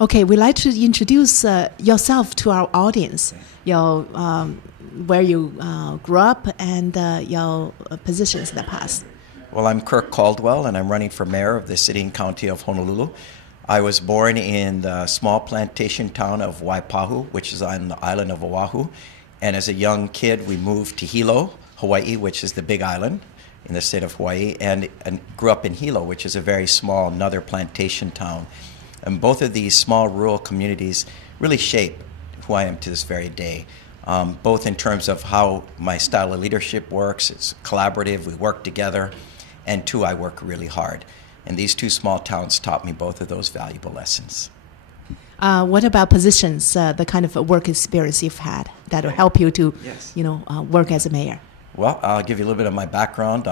Okay, we'd like to introduce yourself to our audience, your where you grew up and your positions in the past. Well, I'm Kirk Caldwell, and I'm running for mayor of the city and county of Honolulu. I was born in the small plantation town of Waipahu, which is on the island of Oahu. And as a young kid, we moved to Hilo, Hawaii, which is the big island in the state of Hawaii, and grew up in Hilo, which is a very small, another plantation town. And both of these small rural communities really shape who I am to this very day, both in terms of how my style of leadership works. It's collaborative, we work together, and two, I work really hard. And these two small towns taught me both of those valuable lessons. What about positions, the kind of work experience you've had that will help you to, Yes. work as a mayor? Well, I'll give you a little bit of my background.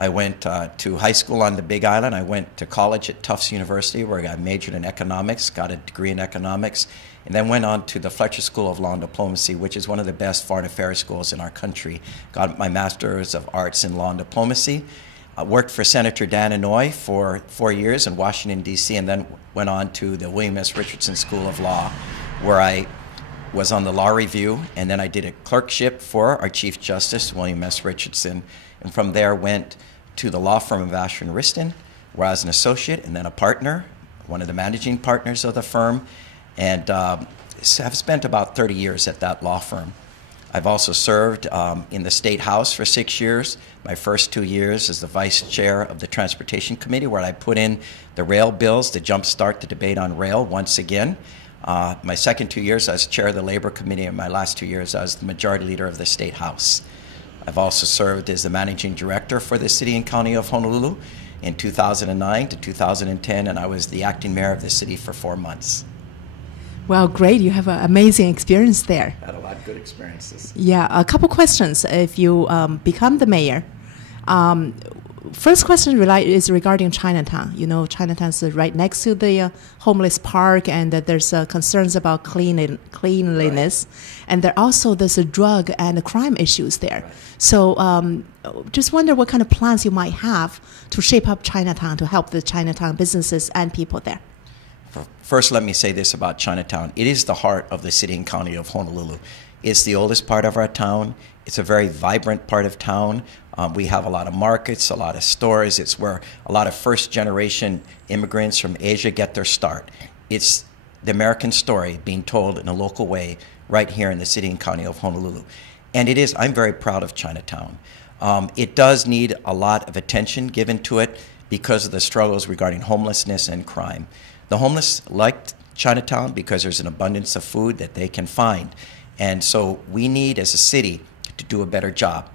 I went to high school on the Big Island. I went to college at Tufts University, where I got majored in economics, got a degree in economics, and then went on to the Fletcher School of Law and Diplomacy, which is one of the best foreign affairs schools in our country. Got my Master's of Arts in Law and Diplomacy. I worked for Senator Dan Inouye for 4 years in Washington, D.C., and then went on to the William S. Richardson School of Law, where I was on the law review, and then I did a clerkship for our Chief Justice, William S. Richardson, and from there went to the law firm of Asher & Riston, where I was an associate and then a partner, one of the managing partners of the firm, and have spent about 30 years at that law firm. I've also served in the State House for 6 years. My first 2 years as the vice chair of the Transportation Committee, where I put in the rail bills to jumpstart the debate on rail once again. My second 2 years as chair of the Labor Committee, and my last 2 years as the majority leader of the State House. I've also served as the managing director for the city and county of Honolulu in 2009 to 2010, and I was the acting mayor of the city for 4 months. Well, great. You have an amazing experience there. Had a lot of good experiences. Yeah, a couple questions. If you become the mayor, first question is regarding Chinatown. Chinatown is right next to the homeless park, and there's concerns about cleanliness. Right. And there's a drug and crime issues there. Right. So just wonder what kind of plans you might have to shape up Chinatown to help the Chinatown businesses and people there. First, let me say this about Chinatown. It is the heart of the city and county of Honolulu. It's the oldest part of our town. It's a very vibrant part of town. We have a lot of markets, a lot of stores. It's where a lot of first-generation immigrants from Asia get their start. It's the American story being told in a local way right here in the city and county of Honolulu. And I'm very proud of Chinatown. It does need a lot of attention given to it because of the struggles regarding homelessness and crime. The homeless like Chinatown because there's an abundance of food that they can find. And so we need, as a city, to do a better job.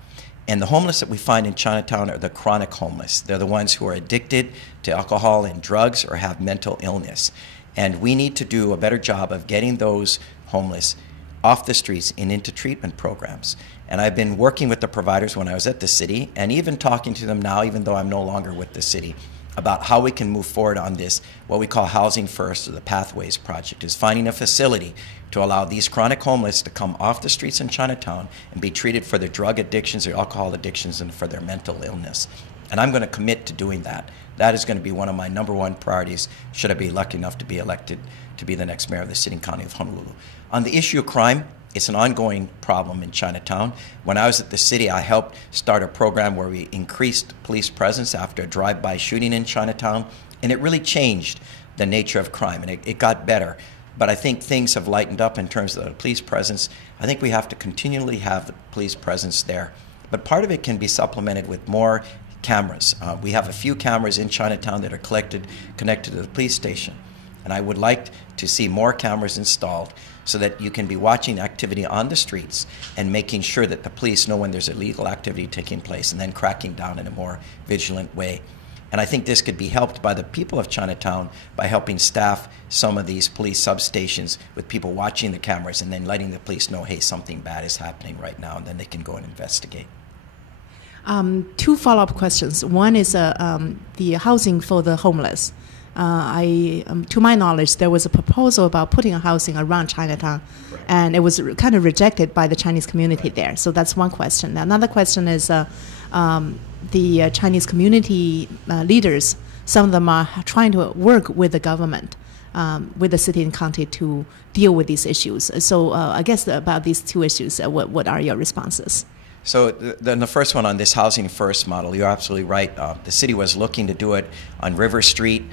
And the homeless that we find in Chinatown are the chronic homeless. They're the ones who are addicted to alcohol and drugs or have mental illness. And we need to do a better job of getting those homeless off the streets and into treatment programs. And I've been working with the providers when I was at the city, and even talking to them now, even though I'm no longer with the city, about how we can move forward on this, what we call Housing First, or the Pathways Project, is finding a facility to allow these chronic homeless to come off the streets in Chinatown and be treated for their drug addictions, their alcohol addictions, and for their mental illness. And I'm going to commit to doing that. That is going to be one of my #1 priorities, should I be lucky enough to be elected to be the next mayor of the city and county of Honolulu. On the issue of crime, it's an ongoing problem in Chinatown. When I was at the city, I helped start a program where we increased police presence after a drive-by shooting in Chinatown, and it really changed the nature of crime, and it got better. But I think things have lightened up in terms of the police presence. I think we have to continually have the police presence there. But part of it can be supplemented with more cameras. We have a few cameras in Chinatown that are connected to the police station. And I would like to see more cameras installed so that you can be watching activity on the streets and making sure that the police know when there's illegal activity taking place and then cracking down in a more vigilant way. And I think this could be helped by the people of Chinatown by helping staff some of these police substations with people watching the cameras and then letting the police know, hey, something bad is happening right now, and then they can go and investigate. Two follow-up questions. One is the housing for the homeless. To my knowledge, there was a proposal about putting a housing around Chinatown, right, and it was kind of rejected by the Chinese community, right, there. So that's one question. Another question is the Chinese community leaders, some of them are trying to work with the government with the city and county to deal with these issues. So I guess about these two issues, what are your responses? So then the first one on this housing first model, you're absolutely right. The city was looking to do it on River Street.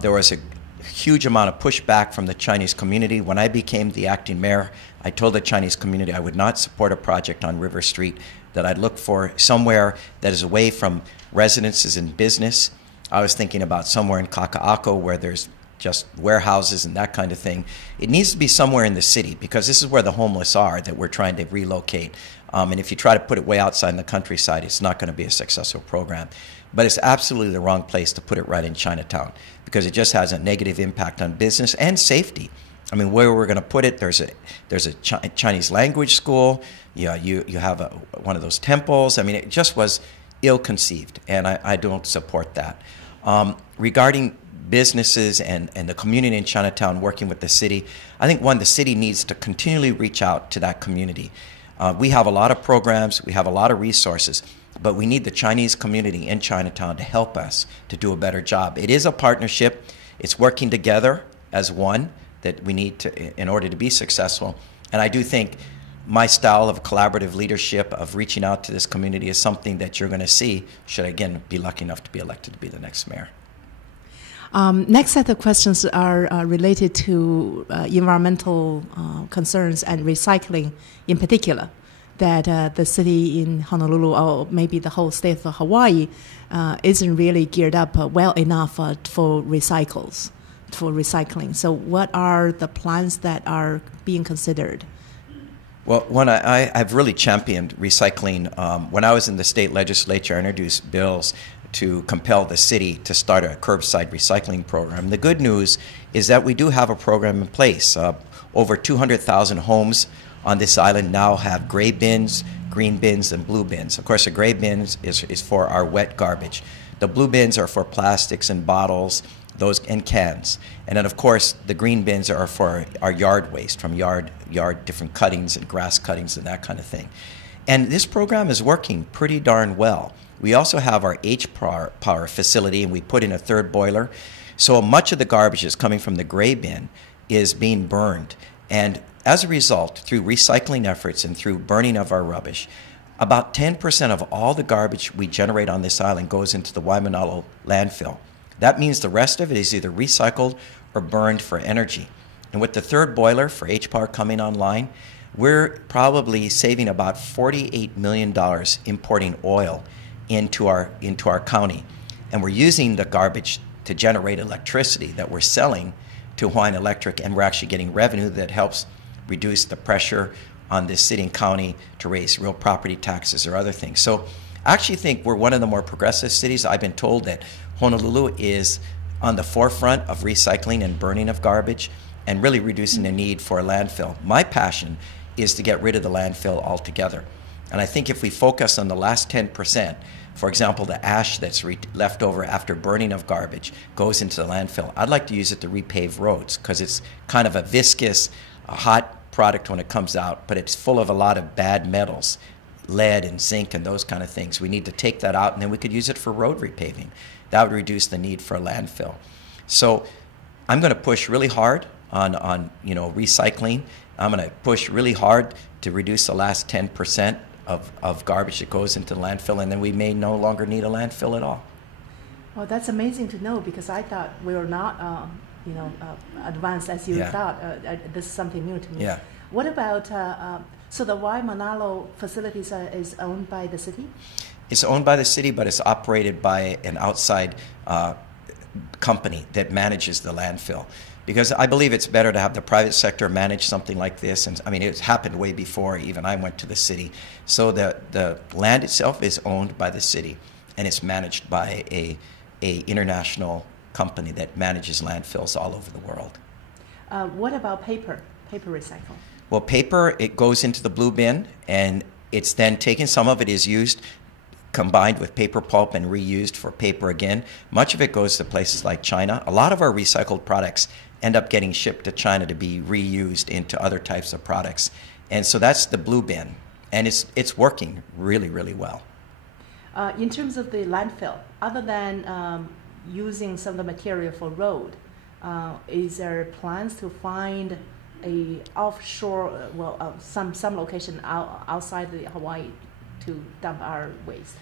There was a huge amount of pushback from the Chinese community. When I became the acting mayor, I told the Chinese community I would not support a project on River Street, that I'd look for somewhere that is away from residences and business. I was thinking about somewhere in Kaka'ako where there's just warehouses and that kind of thing. It needs to be somewhere in the city because this is where the homeless are that we're trying to relocate. And if you try to put it way outside in the countryside, it's not going to be a successful program. But it's absolutely the wrong place to put it right in Chinatown because it just has a negative impact on business and safety. I mean, where we're going to put it, there's a Chinese language school. Yeah, you have one of those temples. I mean, it just was ill-conceived, and I don't support that. Regarding businesses and the community in Chinatown working with the city, I think, the city needs to continually reach out to that community. We have a lot of programs, we have a lot of resources, but we need the Chinese community in Chinatown to help us to do a better job. It is a partnership. It's working together as one that we need to in order to be successful. And I do think my style of collaborative leadership, of reaching out to this community, is something that you're going to see should I, again, be lucky enough to be elected to be the next mayor. Next set of questions are related to environmental concerns and recycling in particular, that the city in Honolulu, or maybe the whole state of Hawaii, isn't really geared up well enough for recycling. So what are the plans that are being considered? Well, I've really championed recycling. When I was in the state legislature, I introduced bills to compel the city to start a curbside recycling program. The good news is that we do have a program in place. Over 200,000 homes on this island now have gray bins, green bins, and blue bins. Of course, the gray bins is for our wet garbage. The blue bins are for plastics and bottles, and cans. And then, of course, the green bins are for our yard waste, from yard different cuttings and grass cuttings and that kind of thing. And this program is working pretty darn well. We also have our H-Power facility, and we put in a third boiler. So much of the garbage that's coming from the gray bin is being burned. And as a result, through recycling efforts and through burning of our rubbish, about 10% of all the garbage we generate on this island goes into the Waimanalo landfill. That means the rest of it is either recycled or burned for energy. And with the third boiler for H-Power coming online, we're probably saving about $48 million importing oil into our county. And we're using the garbage to generate electricity that we're selling to Hawaiian Electric, and we're actually getting revenue that helps reduce the pressure on this city and county to raise real property taxes or other things. So I actually think we're one of the more progressive cities. I've been told that Honolulu is on the forefront of recycling and burning of garbage and really reducing the need for a landfill. My passion is to get rid of the landfill altogether. And I think if we focus on the last 10%, for example, the ash that's left over after burning of garbage goes into the landfill. I'd like to use it to repave roads because it's kind of a viscous, hot product when it comes out, but it's full of a lot of bad metals, lead and zinc and those kind of things. We need to take that out, and then we could use it for road repaving. That would reduce the need for a landfill. So I'm going to push really hard on recycling. I'm going to push really hard to reduce the last 10% of garbage that goes into the landfill, and then we may no longer need a landfill at all. Well, that's amazing to know, because I thought we were not advanced as you thought. This is something new to me. Yeah. What about, so the Waimanalo facilities is owned by the city? It's owned by the city, but it's operated by an outside company that manages the landfill. Because I believe it's better to have the private sector manage something like this. And I mean, it's happened way before even I went to the city. So the land itself is owned by the city, and it's managed by a international company that manages landfills all over the world. What about paper recycle? Well, paper, it goes into the blue bin, and it's then taken, some of it is used combined with paper pulp and reused for paper again. Much of it goes to places like China. A lot of our recycled products end up getting shipped to China to be reused into other types of products. And so that's the blue bin, and it's working really, really well. In terms of the landfill, other than using some of the material for road, is there plans to find a offshore, some location outside the Hawaii to dump our waste?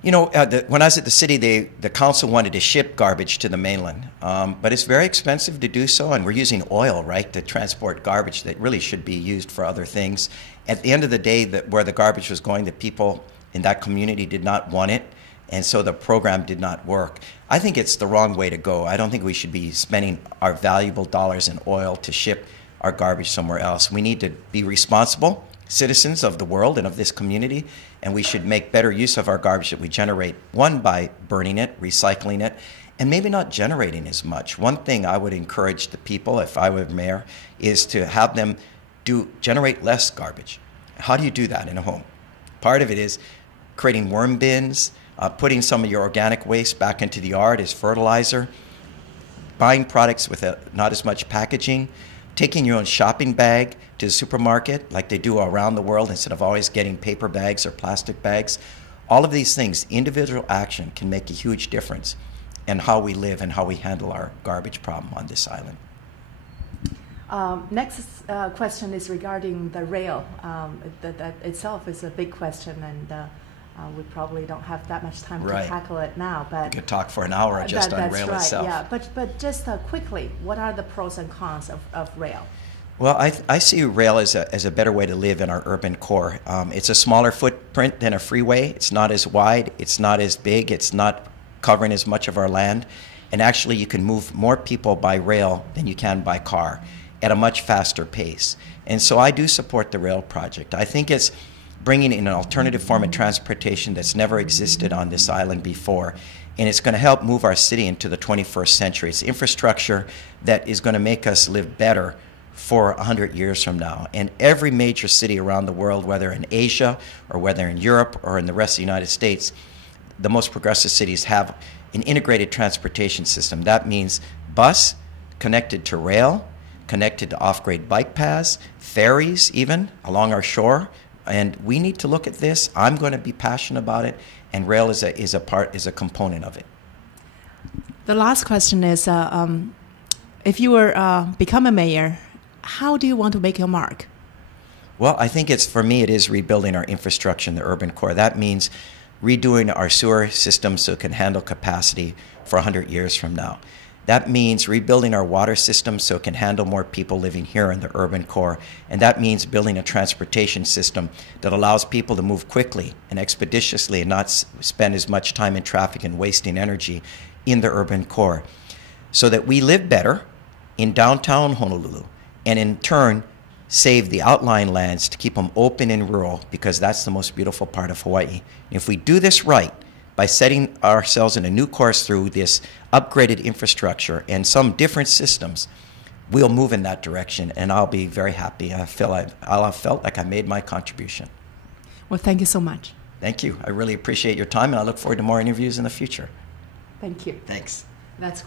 You know, when I was at the city, the council wanted to ship garbage to the mainland, but it's very expensive to do so, and we're using oil, right, to transport garbage that really should be used for other things. At the end of the day, where the garbage was going, the people in that community did not want it, and so the program did not work. I think it's the wrong way to go. I don't think we should be spending our valuable dollars in oil to ship our garbage somewhere else. We need to be responsible citizens of the world and of this community, and we should make better use of our garbage that we generate, one, by burning it, recycling it, and maybe not generating as much. One thing I would encourage the people, if I were mayor, is to have them generate less garbage. How do you do that in a home? Part of it is creating worm bins, putting some of your organic waste back into the yard as fertilizer, buying products with not as much packaging, taking your own shopping bag to the supermarket like they do around the world instead of always getting paper bags or plastic bags. All of these things, individual action, can make a huge difference in how we live and how we handle our garbage problem on this island. Next question is regarding the rail. That itself is a big question, and we probably don't have that much time to tackle it now. But we could talk for an hour just on rail itself. Yeah, but just quickly, what are the pros and cons of rail? Well, I see rail as a better way to live in our urban core. It's a smaller footprint than a freeway. It's not as wide. It's not as big. It's not covering as much of our land. And actually, you can move more people by rail than you can by car at a much faster pace. And so I do support the rail project. I think it's bringing in an alternative form of transportation that's never existed on this island before. And it's going to help move our city into the 21st century. It's infrastructure that is going to make us live better for 100 years from now. And every major city around the world, whether in Asia or whether in Europe or in the rest of the United States, the most progressive cities have an integrated transportation system. That means bus connected to rail, connected to off-grade bike paths, ferries even along our shore. And we need to look at this. I'm going to be passionate about it, and rail is a component of it. The last question is, if you were become a mayor, how do you want to make your mark? Well, I think for me, it is rebuilding our infrastructure in the urban core. That means redoing our sewer system so it can handle capacity for 100 years from now. That means rebuilding our water system so it can handle more people living here in the urban core. And that means building a transportation system that allows people to move quickly and expeditiously and not spend as much time in traffic and wasting energy in the urban core, so that we live better in downtown Honolulu and in turn save the outlying lands to keep them open and rural, because that's the most beautiful part of Hawaii. And if we do this right, by setting ourselves in a new course through this upgraded infrastructure and some different systems, we'll move in that direction, and I'll be very happy. I'll have felt like I made my contribution. Well, thank you so much. Thank you. I really appreciate your time, and I look forward to more interviews in the future. Thank you. Thanks. That's great.